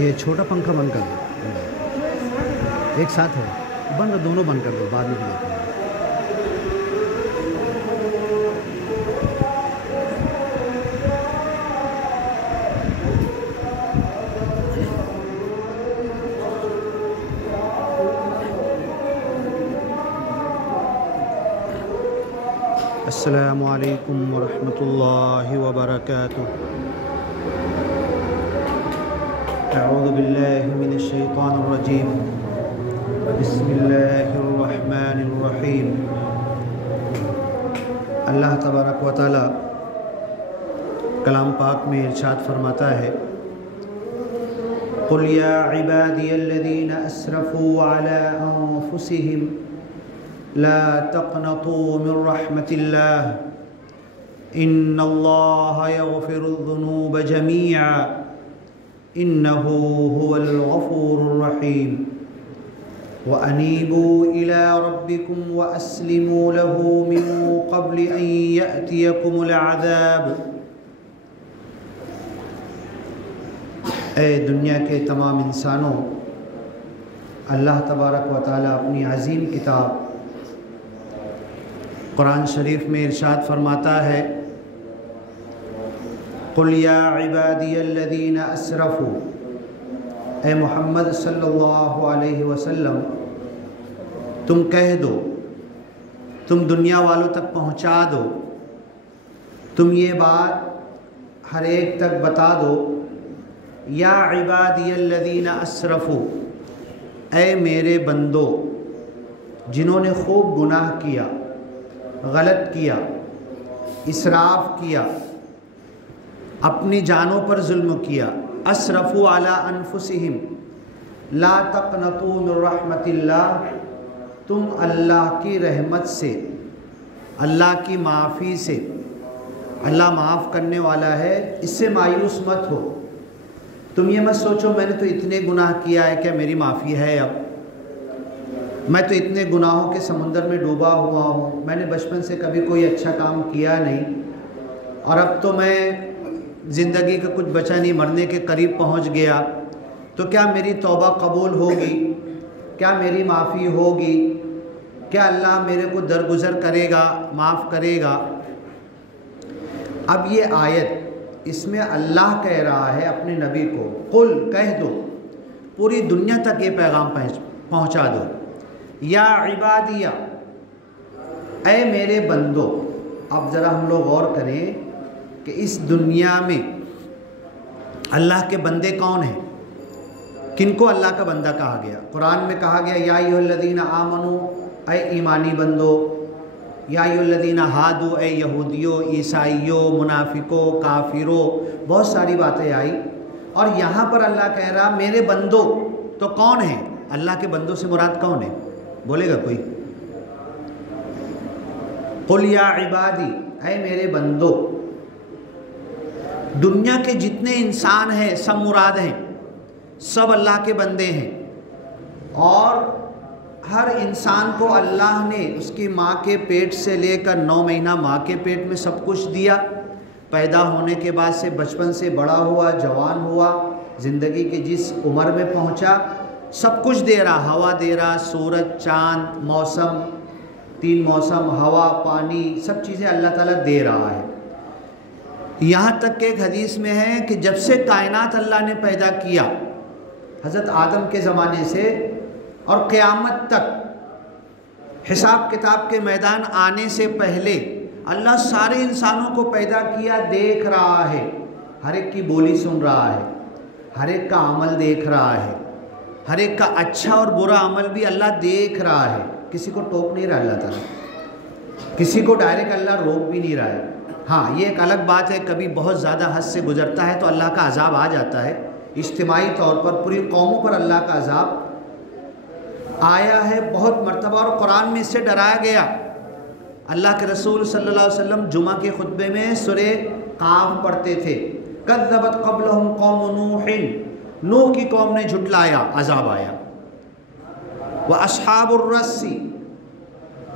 یہ چھوٹا پنکھا بند کر دو، ایک ساتھ ہے، بند دونوں بند کر دو، بعد میں دیکھیں گے۔ السلام علیکم ورحمۃ اللہ وبرکاتہ۔ اعوذ باللہ من الشیطان الرجیم، بسم اللہ الرحمن الرحیم۔ اللہ تبارک و تعالی کلام پاک میں ارشاد فرماتا ہے، قل یا عبادی الذین اسرفوا علی انفسہم لا تقنطوا من رحمت اللہ ان اللہ یغفر الذنوب جميعا انہ هو الغفور الرحیم وانیبوا الی ربکم واسلموا له من قبل ان یأتیکم العذاب۔ اے دنیا کے تمام انسانوں، اللہ تبارک و تعالی اپنی عظیم کتاب قرآن شریف میں ارشاد فرماتا ہے، قل یا عبادی الذین اسرفوا، اے محمد صلی اللہ علیہ وسلم تم کہہ دو، تم دنیا والوں تک پہنچا دو، تم یہ بات ہر ایک تک بتا دو، یا عبادی الذین اسرفوا، اے میرے بندو جنہوں نے خوب گناہ کیا، غلط کیا، اسراف کیا، اپنی جانوں پر ظلم کیا، اسرفوا علی انفسہم لا تقنطوا من رحمت اللہ، تم اللہ کی رحمت سے، اللہ کی معافی سے، اللہ معاف کرنے والا ہے، اس سے مایوس مت ہو۔ تم یہ مت سوچو میں نے تو اتنے گناہ کیا ہے، کیا میری معافی ہے؟ اب میں تو اتنے گناہوں کے سمندر میں ڈوبا ہوا ہوں، میں نے بچپن سے کبھی کوئی اچھا کام کیا نہیں، اور اب تو میں زندگی کا کچھ بچا نہیں، مرنے کے قریب پہنچ گیا، تو کیا میری توبہ قبول ہوگی؟ کیا میری معافی ہوگی؟ کیا اللہ میرے کو درگزر کرے گا، معاف کرے گا؟ اب یہ آیت، اس میں اللہ کہہ رہا ہے اپنے نبی کو، قل کہہ دو، پوری دنیا تک یہ پیغام پہنچا دو، یا عبادیہ، اے میرے بندو۔ اب ذرا ہم لوگ غور کریں کہ اس دنیا میں اللہ کے بندے کون ہیں؟ کن کو اللہ کا بندہ کہا گیا؟ قرآن میں کہا گیا یا ایھا الذین آمنوا، اے ایمانی بندو، یا ایھا الذین ہادوا، اے یہودیوں، عیسائیوں، منافقوں، کافروں، بہت ساری باتیں آئی، اور یہاں پر اللہ کہہ رہا میرے بندو، تو کون ہیں؟ اللہ کے بندوں سے مراد کون ہے؟ بولے گا کوئی؟ قل یا عبادی، اے میرے بندو، دنیا کے جتنے انسان ہیں سب مراد ہیں، سب اللہ کے بندے ہیں، اور ہر انسان کو اللہ نے اس کی ماں کے پیٹ سے لے کر 9 مہینہ ماں کے پیٹ میں سب کچھ دیا، پیدا ہونے کے بعد سے بچپن سے بڑا ہوا، جوان ہوا، زندگی کے جس عمر میں پہنچا، سب کچھ دے رہا، ہوا دے رہا، سورج، چاند، موسم، 3 موسم، ہوا، پانی، سب چیزیں اللہ تعالیٰ دے رہا ہے۔ یہاں تک کہ ایک حدیث میں ہے کہ جب سے کائنات اللہ نے پیدا کیا، حضرت آدم کے زمانے سے اور قیامت تک، حساب کتاب کے میدان آنے سے پہلے اللہ سارے انسانوں کو پیدا کیا، دیکھ رہا ہے، ہر ایک کی بولی سن رہا ہے، ہر ایک کا عمل دیکھ رہا ہے، ہر ایک کا اچھا اور برا عمل بھی اللہ دیکھ رہا ہے، کسی کو ٹوک نہیں رہا اللہ تعالیٰ، کسی کو ڈائریکٹ اللہ روک بھی نہیں رہا ہے۔ ہاں یہ ایک الگ بات ہے، کبھی بہت زیادہ حد سے گزرتا ہے تو اللہ کا عذاب آ جاتا ہے، اجتماعی طور پر پوری قوموں پر اللہ کا عذاب آیا ہے بہت مرتبہ، اور قرآن میں اس سے ڈرایا گیا۔ اللہ کے رسول صلی اللہ علیہ وسلم جمعہ کے خطبے میں سورہ قاف پڑھتے تھے، کذبت قبلہم قوم نوح، نوح کی قوم نے جھٹلایا، عذاب آیا، وَأَصْحَابُ الرَّسِّ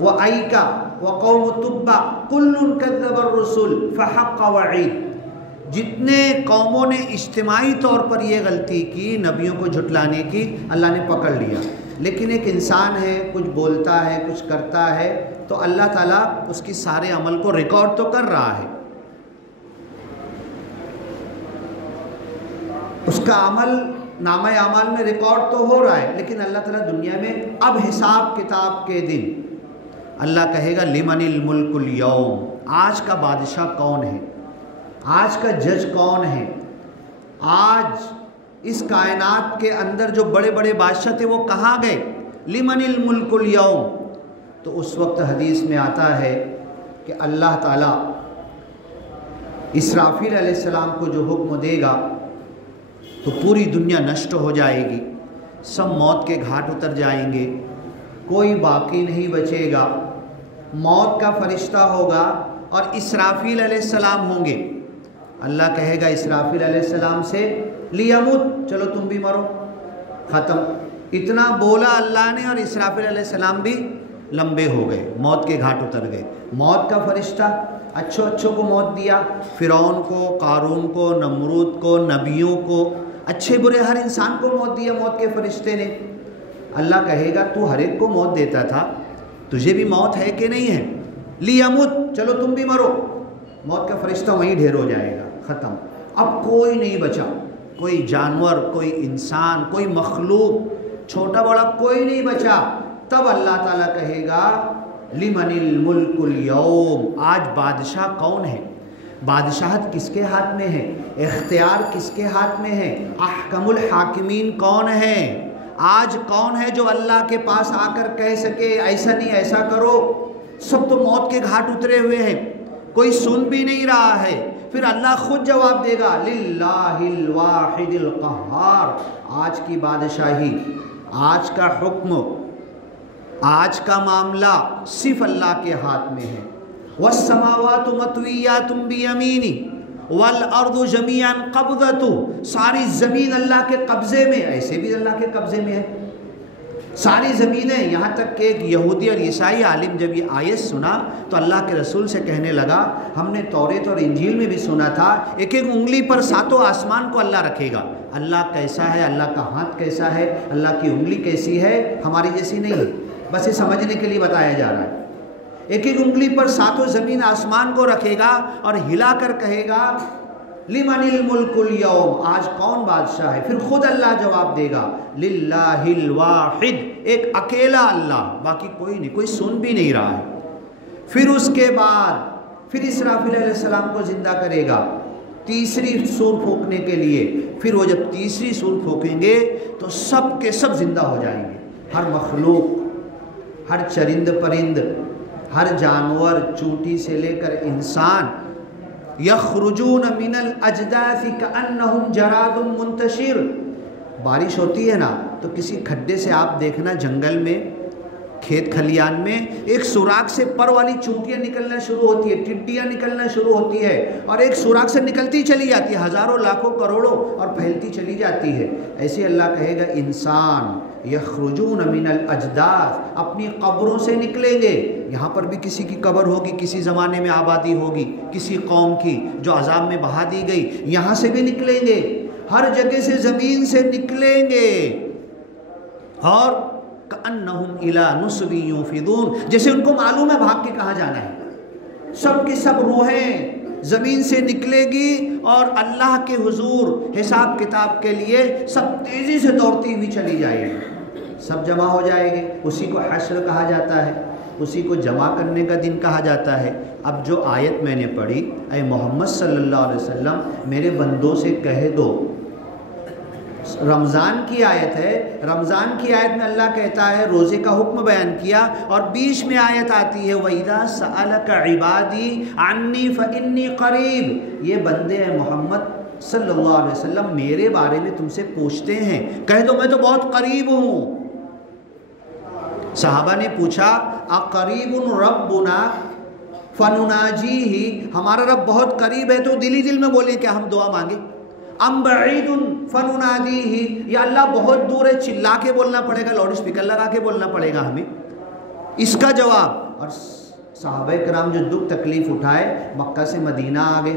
وَأَيْكَ وَقَوْمُ تُبَّعْ كُلٌّ كَذَّبَ الرُّسُلَ فَحَقَّ وَعِيدٌ۔ جتنے قوموں نے اجتماعی طور پر یہ غلطی کی نبیوں کو جھٹلانے کی، اللہ نے پکڑ لیا، لیکن ایک انسان ہے، کچھ بولتا ہے، کچھ کرتا ہے، تو اللہ تعالیٰ اس کی سارے عمل کو ریکارڈ تو کر رہا ہے، اس کا عمل نامہ اعمال میں ریکارڈ تو ہو رہا ہے، لیکن اللہ تعالیٰ دنیا میں اب حساب کتاب کے دن اللہ کہے گا لمن الملک اليوم، آج کا بادشاہ کون ہے، آج کا جج کون ہے، آج اس کائنات کے اندر جو بڑے بڑے بادشاہ تھے وہ کہاں گئے، لمن الملک اليوم۔ تو اس وقت حدیث میں آتا ہے کہ اللہ تعالیٰ اسرافیل علیہ السلام کو جو حکم دے گا تو پوری دنیا نشٹ ہو جائے گی، سب موت کے گھاٹ اتر جائیں گے، کوئی باقی نہیں بچے گا، موت کا فرشتہ ہوگا اور اسرافیل علیہ السلام ہوں گے۔ اللہ کہے گا اسرافیل علیہ السلام سے لیمت، چلو تم بھی مرو، ختم۔ اتنا بولا اللہ نے اور اسرافیل علیہ السلام بھی لمبے ہو گئے، موت کے گھاٹ اتر گئے۔ موت کا فرشتہ اچھوں کو موت دیا، فرعون کو، قارون کو، نمرود کو، نبیوں کو، اچھے برے ہر انسان کو موت دیا موت کے فرشتے نے۔ اللہ کہے گا تو ہر ایک کو موت دیتا تھا، تجھے بھی موت ہے کہ نہیں ہے، لیمت، چلو تم بھی مرو۔ موت کا فرشتہ وہیں ڈھیر ہو جائے گا، ختم۔ اب کوئی نہیں بچا، کوئی جانور، کوئی انسان، کوئی مخلوق، چھوٹا بڑا کوئی نہیں بچا۔ تب اللہ تعالیٰ کہے گا لمن الملک اليوم، آج بادشاہ کون ہے، بادشاہت کس کے ہاتھ میں ہے، اختیار کس کے ہاتھ میں ہے، احکم الحاکمین کون ہے، آج کون ہے جو اللہ کے پاس آ کر کہہ سکے ایسا نہیں ایسا کرو۔ سب تو موت کے گھاٹ اترے ہوئے ہیں، کوئی سن بھی نہیں رہا ہے۔ پھر اللہ خود جواب دے گا للہ الواحد القہار، آج کی بادشاہی، آج کا حکم، آج کا معاملہ صرف اللہ کے ہاتھ میں ہے۔ والسماوات مطویات بیمینی والارض جمیعا قبضته، ساری زمین اللہ کے قبضے میں، ایسے بھی اللہ کے قبضے میں ہے ساری زمینیں۔ یہاں تک کہ ایک یہودی اور عیسائی عالم جب یہ آیت سنا تو اللہ کے رسول سے کہنے لگا ہم نے توریت اور انجیل میں بھی سنا تھا ایک ایک انگلی پر ساتوں آسمان کو اللہ رکھے گا۔ اللہ کیسا ہے، اللہ کا ہاتھ کیسا ہے، اللہ کی انگلی کیسی ہے، ہماری جیسی نہیں ہے، بس یہ سمجھنے کے لیے بتایا جا رہا ہے۔ ایک ایک انگلی پر ساتوں زمین آسمان کو رکھے گا اور ہلا کر کہے گا لمن الملک اليوم، آج کون بادشاہ ہے۔ پھر خود اللہ جواب دے گا للہ الواحد، ایک اکیلا اللہ، باقی کوئی نہیں، کوئی سن بھی نہیں رہا ہے۔ پھر اس کے بعد پھر اسرافیل علیہ السلام کو زندہ کرے گا تیسری سور پھونکنے کے لیے۔ پھر وہ جب تیسری سور پھونکیں گے تو سب کے سب زندہ ہو جائیں گے، ہر مخلوق، ہر چرند پرند، ہر جانور، چونٹی سے لے کر انسان، یخرجون من الاجداث کانہم جراد منتشر۔ بارش ہوتی ہے نا تو کسی کھڈے سے آپ دیکھنا جنگل میں، کھیت کھلیان میں، ایک سوراخ سے پر والی چونٹیاں نکلنا شروع ہوتی ہے، ٹڈیاں نکلنا شروع ہوتی ہے، اور ایک سوراخ سے نکلتی چلی جاتی ہے، ہزاروں لاکھوں کروڑوں، اور پھیلتی چلی جاتی ہے۔ ایسے اللہ کہے گا انسان یخرجون من الاجداث، اپنی قبروں سے نکلیں گے۔ یہاں پر بھی کسی کی قبر ہوگی، کسی زمانے میں آبادی ہوگی کسی قوم کی جو عذاب میں بہا دی گئی، یہاں سے بھی نکلیں گے، ہر جگہ سے زمین سے نکلیں گے، اور کأنہم الی نصب یوفضون، جیسے ان کو معلوم ہے بھاگ کے کہاں جانا ہے۔ سب کی سب روحیں زمین سے نکلے گی اور اللہ کے حضور حساب کتاب کے لیے سب تیزی سے دوڑتی ہوئی چلی جائے گی، سب جمع ہو جائے گے۔ اسی کو حشر کہا جاتا ہے، اسی کو جمع کرنے کا دن کہا جاتا ہے۔ اب جو آیت میں نے پڑھی، اے محمد صلی اللہ علیہ وسلم میرے بندوں سے کہہ دو، رمضان کی آیت ہے، رمضان کی آیت میں اللہ کہتا ہے روزے کا حکم بیان کیا، اور بیچ میں آیت آتی ہے وَإِذَا سَأَلَكَ عِبَادِي عَنِّي فَإِنِّي قَرِيب۔ یہ بندے ہیں محمد صلی اللہ علیہ وسلم میرے بارے میں تم سے پوچھتے ہیں، کہہ دو میں تو بہت قریب ہوں۔ صحابہ نے پوچھا اقریب ربنا فنناجیہ، ہمارا رب بہت قریب ہے تو دل ہی دل میں بولیں کیا ہم دعا مانگیں، ام بعید فننادیہ، یا اللہ بہت دور ہے چلا کے بولنا پڑے گا، لاؤڈ اسپیکر لگا کے بولنا پڑے گا ہمیں؟ اس کا جواب، اور صحابہ کرام جو دکھ تکلیف اٹھائے، مکہ سے مدینہ آ گئے،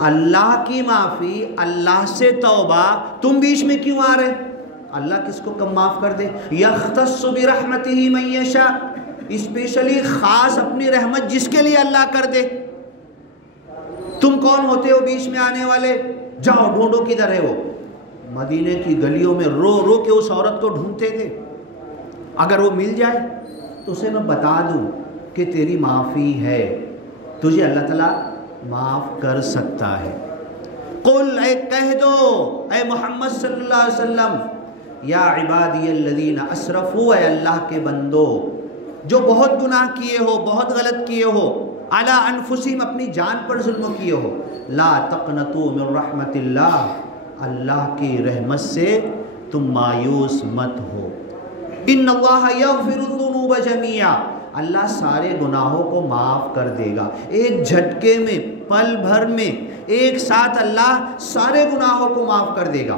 اللہ کی معافی، اللہ سے توبہ، تم بیچ میں کیوں آ رہے؟ اللہ کس کو کم معاف کر دے؟ یختص برحمتہ من یشاء، اسپیشلی خاص اپنی رحمت جس کے لیے اللہ کر دے۔ تم کون ہوتے ہو بیچ میں آنے والے؟ جاؤ ڈھونڈو کدھر ہے وہ۔ مدینے کی گلیوں میں رو رو کے اس عورت کو ڈھونڈتے تھے، اگر وہ مل جائے تو اسے میں بتا دوں کہ تیری معافی ہے، تجھے اللہ تعالیٰ معاف کر سکتا ہے۔ قل، اے کہہ دو اے محمد صلی اللہ علیہ وسلم، یا عبادی الذین اسرفوا، اے اللہ کے بندو جو بہت گناہ کیے ہو، بہت غلط کیے ہو، علی انفسہم، اپنی جان پر ظلم کیے ہو، لا تقنطوا من رحمت اللہ، اللہ کی رحمت سے تم مایوس مت ہو۔ ان اللہ یغفر الذنوب جميعا، اللہ سارے گناہوں کو معاف کر دے گا، ایک جھٹکے میں، پل بھر میں، ایک ساتھ اللہ سارے گناہوں کو معاف کر دے گا۔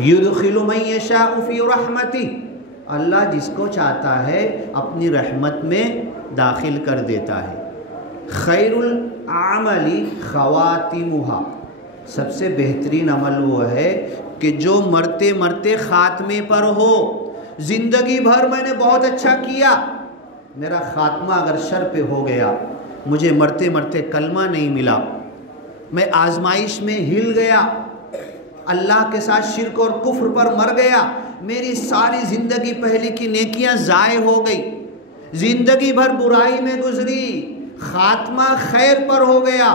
یدخل من یشاء فی رحمتہ، اللہ جس کو چاہتا ہے اپنی رحمت میں داخل کر دیتا ہے۔ خیر العمل خواتمہا، سب سے بہترین عمل وہ ہے کہ جو مرتے مرتے خاتمے پر ہو۔ زندگی بھر میں نے بہت اچھا کیا، میرا خاتمہ اگر شر پہ ہو گیا، مجھے مرتے مرتے کلمہ نہیں ملا، میں آزمائش میں ہل گیا، اللہ کے ساتھ شرک اور کفر پر مر گیا، میری ساری زندگی پہلے کی نیکیاں ضائع ہو گئی، زندگی بھر برائی میں گزری، خاتمہ خیر پر ہو گیا،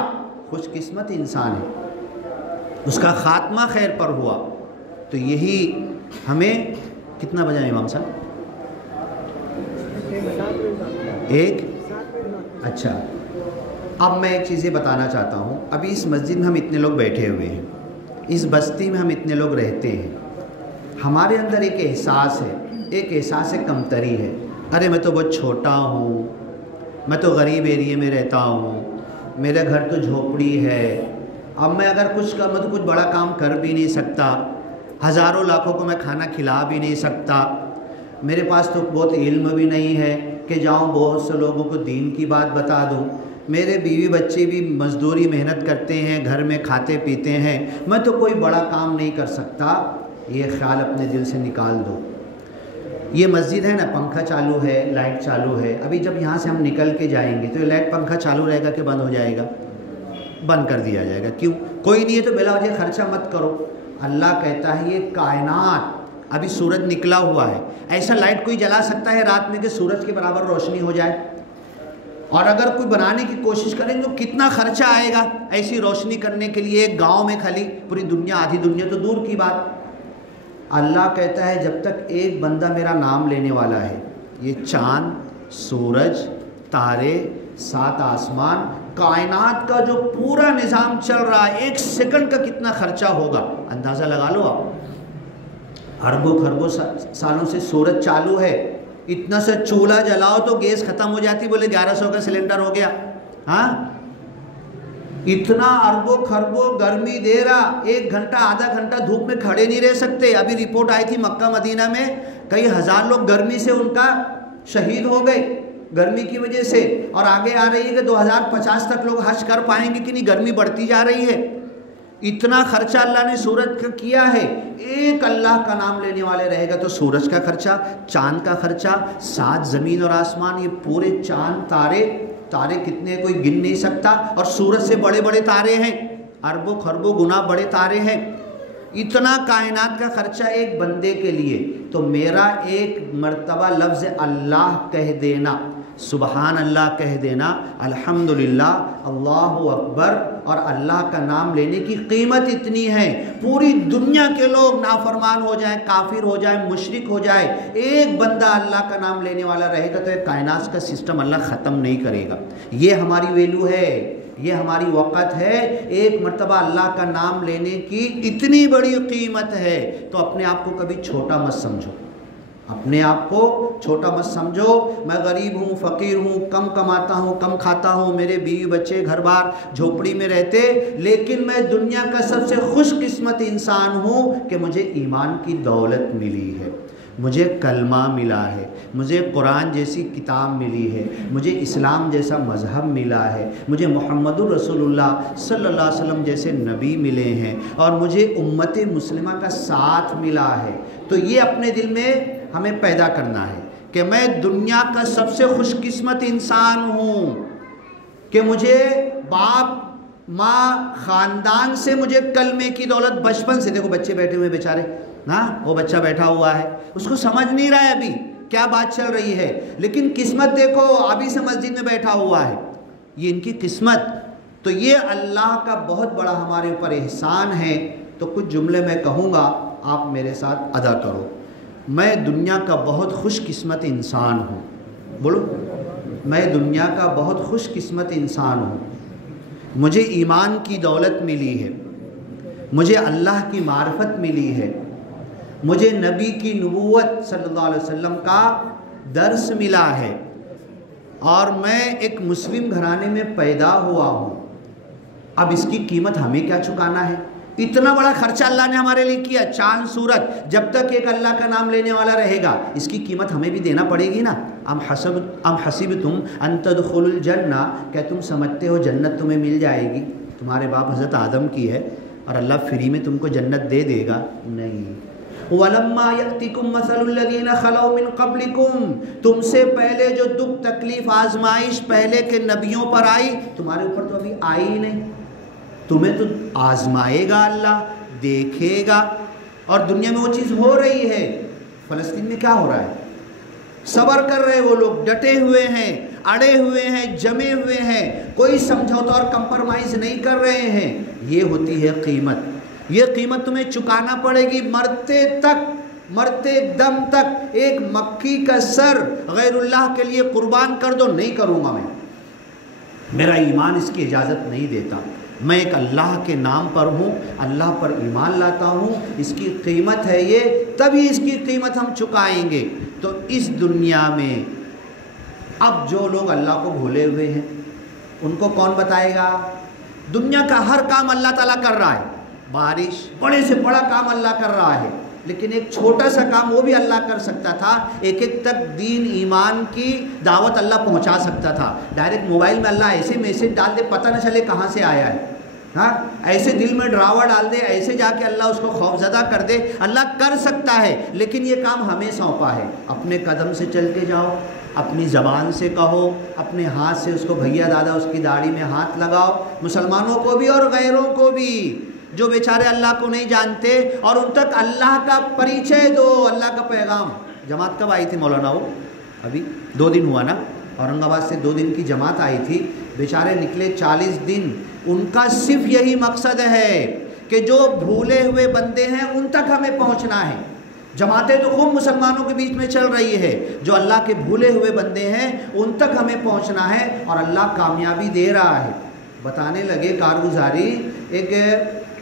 خوش قسمت انسان ہے، اس کا خاتمہ خیر پر ہوا۔ تو یہی ہمیں کتنا بجا امام صاحب؟ ایک؟ اچھا، اب میں ایک چیزیں بتانا چاہتا ہوں۔ ابھی اس مسجد میں ہم اتنے لوگ بیٹھے ہوئے ہیں، اس بستی میں ہم اتنے لوگ رہتے ہیں، ہمارے اندر ایک احساس ہے، ایک احساس کمتری ہے، ارے میں تو بہت چھوٹا ہوں، میں تو غریب ایریے میں رہتا ہوں، میرے گھر تو جھوپڑی ہے، اب میں اگر کچھ بڑا کام کر بھی نہیں سکتا، ہزاروں لاکھوں کو میں کھانا کھلا بھی نہیں سکتا، میرے پاس تو بہت علم بھی نہیں ہے کہ جاؤں بہت سے لوگوں کو دین کی بات بتا دوں، میرے بیوی بچے بھی مزدوری محنت کرتے ہیں، گھر میں کھاتے پیتے ہیں، میں تو کوئی بڑا کام نہیں کر سکتا۔ یہ خیال اپنے دل سے نکال دو۔ یہ مسجد ہے نا، پنکھا چالو ہے، لائٹ چالو ہے، ابھی جب یہاں سے ہم نکل کے جائیں گے تو یہ لائٹ پنکھا چالو رہے گا کہ بند ہو جائے گا؟ بند کر دیا جائے گا۔ کیوں؟ کوئی نہیں ہے تو بلا وجہ خرچہ مت کرو۔ اللہ کہتا ہے یہ کائنات، ابھی سورج نکلا ہوا ہے، ایسا لائٹ کوئی جلا سکتا ہے رات میں کہ سورج کے برابر روشنی ہو جائے؟ اور اگر کوئی بنانے کی کوشش کریں تو کتنا خرچہ آئے گا ایسی روشنی کرنے کے لیے؟ ایک گاؤں میں کھلی پوری دنیا، آدھی دنیا تو دور کی بات۔ اللہ کہتا ہے جب تک ایک بندہ میرا نام لینے والا ہے، یہ چاند، سورج، تارے، 7 آسمان، کائنات کا جو پورا نظام چل رہا ہے، ایک سیکنڈ کا کتنا خرچہ ہوگا اندازہ لگا لو آپ۔ اربوں خربوں سالوں سے سورج چالو ہے، اتنا سا چولہا جلاؤ تو گیس ختم ہو جاتی، بولے 1100 کا سلنڈر ہو گیا۔ ہاں، اتنا اربوں خربوں گرمی دے رہا، 1 گھنٹہ آدھا گھنٹہ دھوپ میں کھڑے نہیں رہ سکتے۔ ابھی رپورٹ آئی تھی مکہ مدینہ میں کئی ہزار لوگ گرمی سے ان کا شہید ہو گئے گرمی کی وجہ سے، اور آگے آ رہی ہے کہ 2050 تک لوگ حج کر پائیں گے کہ نہیں، گرمی بڑھتی جا رہی ہے۔ اتنا خرچہ اللہ نے سورج کا کیا ہے، ایک اللہ کا نام لینے والے رہے گا تو سورج کا خرچہ، چاند کا خرچہ، 7 زمین اور آسمان، یہ پورے چاند، تارے کتنے کوئی گن نہیں سکتا، اور سورج سے بڑے بڑے تارے ہیں، اربوں خربوں گنا بڑے تارے ہیں، اتنا کائنات کا خرچہ ایک بندے کے لیے۔ تو میرا ایک مرتبہ لفظ اللہ کہہ دینا، سبحان اللہ کہہ دینا، الحمدللہ، اللہ اکبر، اور اللہ کا نام لینے کی قیمت اتنی ہے، پوری دنیا کے لوگ نافرمان ہو جائیں، کافر ہو جائیں، مشرک ہو جائے، ایک بندہ اللہ کا نام لینے والا رہے گا تو ایک کائنات کا سسٹم اللہ ختم نہیں کرے گا۔ یہ ہماری ویلیو ہے، یہ ہماری وقت ہے، ایک مرتبہ اللہ کا نام لینے کی اتنی بڑی قیمت ہے۔ تو اپنے آپ کو کبھی چھوٹا مت سمجھو، اپنے آپ کو چھوٹا مت سمجھو، میں غریب ہوں، فقیر ہوں، کم کماتا ہوں، کم کھاتا ہوں، میرے بیوی بچے گھر بار جھوپڑی میں رہتے، لیکن میں دنیا کا سب سے خوش قسمت انسان ہوں کہ مجھے ایمان کی دولت ملی ہے، مجھے کلمہ ملا ہے، مجھے قرآن جیسی کتاب ملی ہے، مجھے اسلام جیسا مذہب ملا ہے، مجھے محمد الرسول اللہ صلی اللہ علیہ وسلم جیسے نبی ملے ہیں، اور مجھے امت مسلمہ کا ساتھ ملا ہے۔ تو یہ اپنے دل میں ہمیں پیدا کرنا ہے کہ میں دنیا کا سب سے خوش قسمت انسان ہوں، کہ مجھے باپ ماں خاندان سے مجھے کلمے کی دولت بچپن سے، دیکھو بچے بیٹھے ہوئے بیچارے، وہ بچہ بیٹھا ہوا ہے، اس کو سمجھ نہیں رہا ہے ابھی کیا بات چل رہی ہے، لیکن قسمت دیکھو ابھی سے مسجد میں بیٹھا ہوا ہے، یہ ان کی قسمت۔ تو یہ اللہ کا بہت بڑا ہمارے اوپر احسان ہے۔ تو کچھ جملے میں کہوں گا، آپ میرے ساتھ ادا کرو۔ میں دنیا کا بہت خوش قسمت انسان ہوں، بولو، میں دنیا کا بہت خوش قسمت انسان ہوں۔ مجھے ایمان کی دولت ملی ہے، مجھے اللہ کی معرفت ملی ہے، مجھے نبی کی نبوت صلی اللہ علیہ وسلم کا درس ملا ہے، اور میں ایک مسلم گھرانے میں پیدا ہوا ہوں۔ اب اس کی قیمت ہمیں کیا چکانا ہے؟ اتنا بڑا خرچہ اللہ نے ہمارے لیے کیا، چاند سورج، جب تک ایک اللہ کا نام لینے والا رہے گا اس کی قیمت ہمیں بھی دینا پڑے گی نا۔ ام حسبتم ان تدخلوا الجنہ، کیا تم سمجھتے ہو جنت تمہیں مل جائے گی؟ تمہارے باپ حضرت آدم کی ہے اور اللہ فری میں تم کو جنت دے دے گا؟ نہیں۔ وَلَمَّا يَأْتِكُمْ مَثَلُ الَّذِينَ خَلَوْا مِن قَبْلِكُمْ، تم سے پہلے جو دکھ تکلیف آزمائش پہلے کے نبیوں پر آئی، تمہارے اوپر تو ابھی آئی ہی نہیں، تمہیں تو آزمائے گا اللہ، دیکھے گا۔ اور دنیا میں وہ چیز ہو رہی ہے۔ فلسطین میں کیا ہو رہا ہے؟ صبر کر رہے وہ لوگ، ڈٹے ہوئے ہیں، اڑے ہوئے ہیں، جمے ہوئے ہیں، کوئی سمجھوتا اور کمپرمائز نہیں کر رہے ہیں۔ یہ ہوتی ہے قیمت، یہ قیمت تمہیں چکانا پڑے گی مرتے تک، مرتے دم تک۔ ایک مکھی کا سر غیر اللہ کے لیے قربان کر دو، نہیں کروں گا میں، میرا ایمان اس کی اجازت نہیں دیتا، میں ایک اللہ کے نام پر ہوں، اللہ پر ایمان لاتا ہوں، اس کی قیمت ہے یہ، تبھی اس کی قیمت ہم چکائیں گے۔ تو اس دنیا میں اب جو لوگ اللہ کو بھولے ہوئے ہیں ان کو کون بتائے گا؟ دنیا کا ہر کام اللہ تعالیٰ کر رہا ہے، بارش، بڑے سے بڑا کام اللہ کر رہا ہے، لیکن ایک چھوٹا سا کام وہ بھی اللہ کر سکتا تھا، ایک ایک تک دین ایمان کی دعوت اللہ پہنچا سکتا تھا۔ ڈائریکٹ موبائل میں اللہ ایسے میسیج ڈال دے پتہ نہ چلے کہاں سے آیا ہے، ایسے دل میں ڈراوا ڈال دے، ایسے جا کے اللہ اس کو خوف زدہ کر دے، اللہ کر سکتا ہے، لیکن یہ کام ہمیں سونپا ہے۔ اپنے قدم سے چل کے جاؤ، اپنی زبان سے کہو، اپنے ہاتھ سے اس کو بھیا دادا اس کی داڑھی میں ہاتھ لگاؤ، مسلمانوں کو بھی اور غیروں کو بھی جو بیچارے اللہ کو نہیں جانتے، اور ان تک اللہ کا پریچے دو، اللہ کا پیغام۔ جماعت کب آئی تھی مولانا؟ وہ ابھی 2 دن ہوا نا، اورنگ آباد سے 2 دن کی جماعت آئی تھی، بیچارے نکلے 40 دن، ان کا صرف یہی مقصد ہے کہ جو بھولے ہوئے بندے ہیں ان تک ہمیں پہنچنا ہے۔ جماعتیں تو خوب مسلمانوں کے بیچ میں چل رہی ہے، جو اللہ کے بھولے ہوئے بندے ہیں ان تک ہمیں پہنچنا ہے، اور اللہ کامیابی دے رہا ہے۔ بتانے لگے کارگزاری، ایک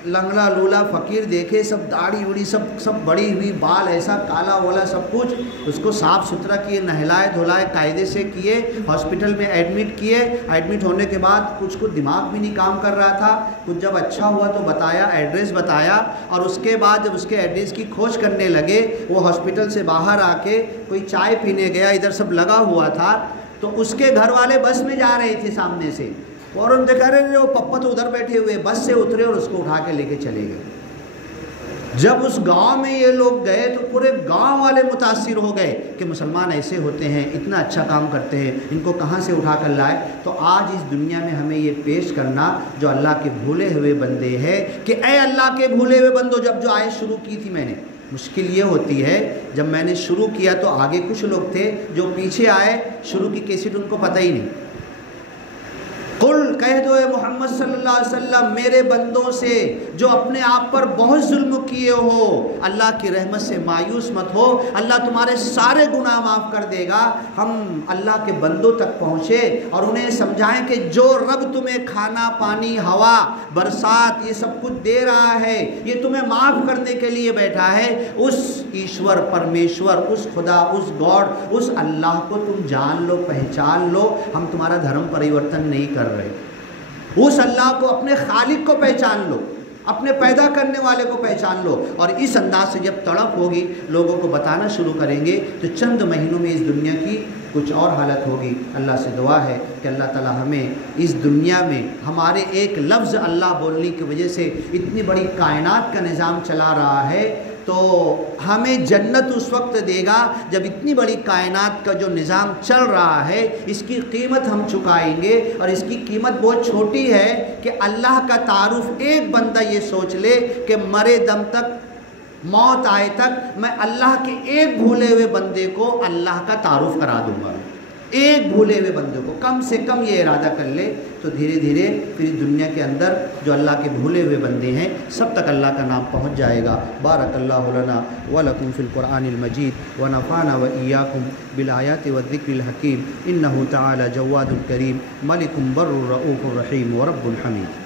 لنگڑا لولا فقیر دیکھے، سب داڑھی وڑی سب بڑی ہوئی، بال ایسا کالا والا سب کچھ، اس کو صاف ستھرا کیے، نہلائے دھلائے قاعدے سے کیے، ہاسپٹل میں ایڈمٹ کیے۔ ایڈمٹ ہونے کے بعد کچھ کو دماغ بھی نہیں کام کر رہا تھا، کچھ جب اچھا ہوا تو بتایا، ایڈریس بتایا، اور اس کے بعد جب اس کے ایڈریس کی کھوج کرنے لگے، وہ ہاسپٹل سے باہر آ کے کوئی چائے پینے گیا، ادھر سب لگا ہوا تھا، تو اس کے گھر والے بس میں جا رہے تھے سامنے سے، اور ان دیکھا رہے وہ پپا تو ادھر بیٹھے ہوئے، بس سے اترے اور اس کو اٹھا کے لے کے چلے گئے۔ جب اس گاؤں میں یہ لوگ گئے تو پورے گاؤں والے متاثر ہو گئے کہ مسلمان ایسے ہوتے ہیں، اتنا اچھا کام کرتے ہیں، ان کو کہاں سے اٹھا کر لائے۔ تو آج اس دنیا میں ہمیں یہ پیش کرنا جو اللہ کے بھولے ہوئے بندے ہیں کہ اے اللہ کے بھولے ہوئے بندوں، جب جو آیت شروع کی تھی میں نے، مشکل یہ ہوتی ہے جب میں نے شروع کیا تو آگے کچھ لوگ تھے جو پیچھے آئے، شروع کی کیسٹ ان کو پتہ ہی نہیں۔ قل کہہ دو اے محمد صلی اللہ علیہ وسلم میرے بندوں سے جو اپنے آپ پر بہت ظلم کیے ہو، اللہ کی رحمت سے مایوس مت ہو، اللہ تمہارے سارے گناہ معاف کر دے گا۔ ہم اللہ کے بندوں تک پہنچے اور انہیں سمجھائیں کہ جو رب تمہیں کھانا پانی ہوا برسات یہ سب کچھ دے رہا ہے، یہ تمہیں معاف کرنے کے لیے بیٹھا ہے، اس ایشور پرمیشور، اس خدا، اس گاڈ، اس اللہ کو تم جان لو، پہچان لو۔ ہم تمہارا دھرم پریورتن نہیں کر رہے، اس اللہ کو، اپنے خالق کو پہچان لو۔ اپنے پیدا کرنے والے کو پہچان لو۔ اور اس انداز سے جب تڑپ ہوگی لوگوں کو بتانا شروع کریں گے تو چند مہینوں میں اس دنیا کی کچھ اور حالت ہوگی۔ اللہ سے دعا ہے کہ اللہ تعالی ہمیں اس دنیا میں ہمارے ایک لفظ اللہ بولنے کی وجہ سے اتنی بڑی کائنات کا نظام چلا رہا ہے، تو ہمیں جنت اس وقت دے گا جب اتنی بڑی کائنات کا جو نظام چل رہا ہے اس کی قیمت ہم چکائیں گے، اور اس کی قیمت بہت چھوٹی ہے کہ اللہ کا تعارف ایک بندہ یہ سوچ لے کہ مرے دم تک، موت آئے تک میں اللہ کے ایک بھولے ہوئے بندے کو اللہ کا تعارف کرا دوں گا، ایک بھولے ہوئے بندے کو کم سے کم یہ ارادہ کر لے، تو دھیرے دھیرے پھر دنیا کے اندر جو اللہ کے بھولے ہوئے بندے ہیں سب تک اللہ کا نام پہنچ جائے گا۔ بارک اللہ لنا ولکم فی القرآن المجید ونفعنا وإیاکم بالآیات والذکر الحکیم، انہ تعالی جواد کریم ملک بر رؤوف رحیم ورب حمید۔